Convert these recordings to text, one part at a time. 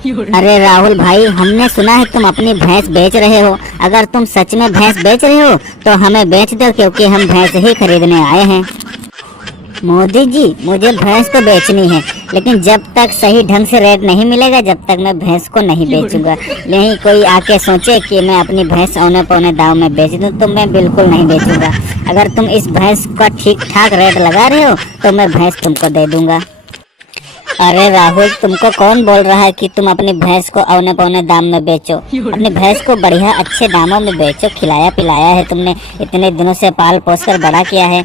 अरे राहुल भाई, हमने सुना है तुम अपनी भैंस बेच रहे हो। अगर तुम सच में भैंस बेच रहे हो तो हमें बेच दो, क्योंकि हम भैंस ही खरीदने आए हैं। मोदी जी, मुझे भैंस तो बेचनी है, लेकिन जब तक सही ढंग से रेट नहीं मिलेगा जब तक मैं भैंस को नहीं बेचूंगा। नहीं कोई आके सोचे कि मैं अपनी भैंस औने पौने दाव में बेच दूं तो मैं बिल्कुल नहीं बेचूंगा। अगर तुम इस भैंस का ठीक ठाक रेट लगा रहे हो तो मैं भैंस तुमको दे दूंगा। अरे राहुल, तुमको कौन बोल रहा है कि तुम अपनी भैंस को औने पौने दाम में बेचो? अपनी भैंस को बढ़िया अच्छे दामों में बेचो। खिलाया पिलाया है तुमने, इतने दिनों से पाल पोस कर बड़ा किया है,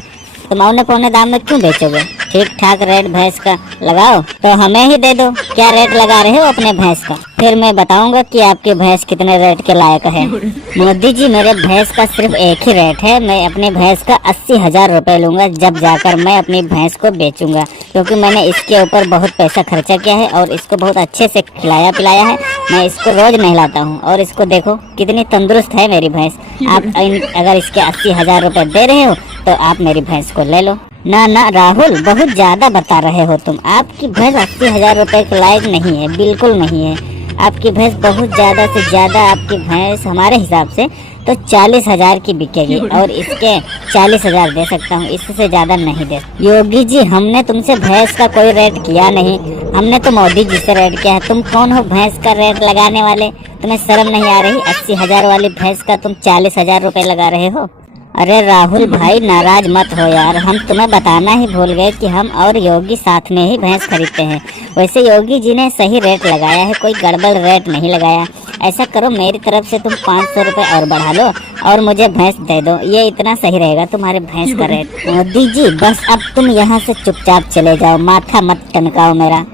तुम औने पौने दाम में क्यों बेचोगे? ठीक ठाक रेट भैंस का लगाओ तो हमें ही दे दो। क्या रेट लगा रहे हो अपने भैंस का? फिर मैं बताऊंगा कि आपकी भैंस कितने रेट के लायक है। मोदी जी, मेरे भैंस का सिर्फ एक ही रेट है। मैं अपनी भैंस का 80,000 रुपए लूंगा जब जाकर मैं अपनी भैंस को बेचूंगा, क्योंकि मैंने इसके ऊपर बहुत पैसा खर्चा किया है और इसको बहुत अच्छे से खिलाया पिलाया है। मैं इसको रोज नहलाता हूँ और इसको देखो कितनी तंदुरुस्त है मेरी भैंस। आप अगर इसके 80,000 रुपए दे रहे हो तो आप मेरी भैंस को ले लो। ना ना राहुल, बहुत ज्यादा बता रहे हो तुम। आपकी भैंस 80,000 रुपए के लायक नहीं है, बिल्कुल नहीं है। आपकी भैंस बहुत ज्यादा से ज्यादा, आपकी भैंस हमारे हिसाब से तो 40,000 की बिकेगी और इसके 40,000 दे सकता हूँ, इससे ज्यादा नहीं दे। योगी जी, हमने तुमसे भैंस का कोई रेट किया नहीं, हमने तो मोदी जी से रेट किया है। तुम कौन हो भैंस का रेट लगाने वाले? तुम्हें शर्म नहीं आ रही? 80,000 वाली भैंस का तुम 40,000 रुपए लगा रहे हो। अरे राहुल भाई, नाराज मत हो यार, हम तुम्हें बताना ही भूल गए कि हम और योगी साथ में ही भैंस खरीदते हैं। वैसे योगी जी ने सही रेट लगाया है, कोई गड़बड़ रेट नहीं लगाया। ऐसा करो, मेरी तरफ से तुम 500 रुपए और बढ़ा लो और मुझे भैंस दे दो, ये इतना सही रहेगा तुम्हारे भैंस का रेट। मोदी जी, बस अब तुम यहाँ से चुपचाप चले जाओ, माथा मत टनकाओ मेरा,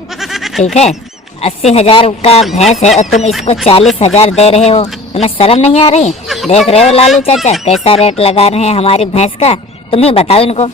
ठीक है? 80,000 का भैंस है और तुम इसको 40,000 दे रहे हो, तुम्हें शर्म नहीं आ रही? देख रहे हो लालू चाचा कैसा रेट लगा रहे हैं हमारी भैंस का? तुम ही बताओ इनको।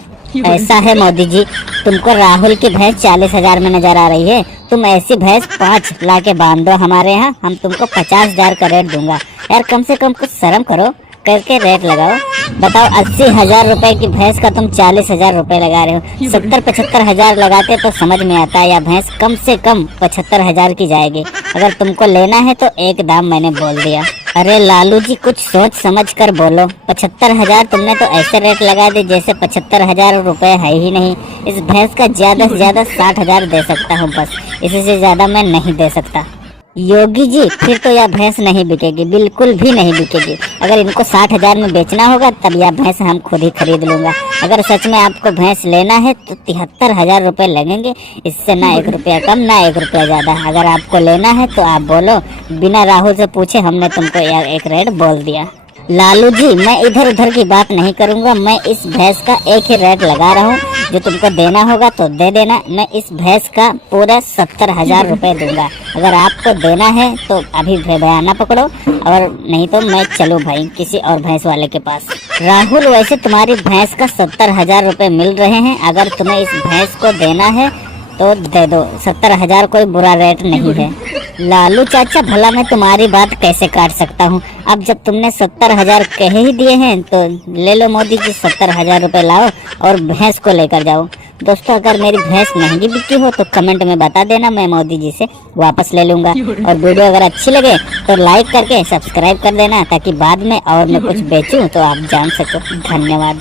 ऐसा है मोदी जी, तुमको राहुल की भैंस 40,000 में नजर आ रही है, तुम ऐसी भैंस 5 ला के बांध दो हमारे यहाँ, हम तुमको 50,000 का रेट दूंगा। यार कम से कम कुछ शर्म करो, करके रेट लगाओ। बताओ, 80,000 रुपए की भैंस का तुम 40,000 रुपए लगा रहे हो। 70-75,000 लगाते तो समझ में आता है, या भैंस कम से कम 75,000 की जाएगी। अगर तुमको लेना है तो एक दाम मैंने बोल दिया। अरे लालू जी, कुछ सोच समझ कर बोलो। 75,000 तुमने तो ऐसे रेट लगा दिए जैसे 75,000 रुपए है ही नहीं। इस भैंस का ज्यादा से ज्यादा 60,000 दे सकता हूँ बस, इससे ज्यादा मैं नहीं दे सकता। योगी जी, फिर तो यह भैंस नहीं बिकेगी, बिल्कुल भी नहीं बिकेगी। अगर इनको 60,000 में बेचना होगा तब यह भैंस हम खुद ही खरीद लूंगा। अगर सच में आपको भैंस लेना है तो 73,000 रुपए लगेंगे, इससे ना 1 रुपया कम ना 1 रुपया ज्यादा। अगर आपको लेना है तो आप बोलो, बिना राहुल से पूछे हमने तुमको यार एक रेट बोल दिया। लालू जी, मैं इधर उधर की बात नहीं करूंगा, मैं इस भैंस का एक ही रेट लगा रहा हूँ। जो तुमको देना होगा तो दे देना, मैं इस भैंस का पूरा 70,000 रुपए दूंगा। अगर आपको देना है तो अभी बयाना पकड़ो, और नहीं तो मैं चलूँ भाई किसी और भैंस वाले के पास। राहुल, वैसे तुम्हारी भैंस का 70,000 रुपए मिल रहे हैं, अगर तुम्हें इस भैंस को देना है तो दे दो। 70,000 कोई बुरा रेट नहीं है। लालू चाचा, भला मैं तुम्हारी बात कैसे काट सकता हूँ? अब जब तुमने 70,000 कह ही दिए हैं तो ले लो मोदी जी, 70,000 रुपए लाओ और भैंस को लेकर जाओ। दोस्तों, अगर मेरी भैंस महंगी बिकी हो तो कमेंट में बता देना, मैं मोदी जी से वापस ले लूंगा। और वीडियो अगर अच्छी लगे तो लाइक करके सब्सक्राइब कर देना, ताकि बाद में और मैं कुछ बेचूं तो आप जान सको। धन्यवाद।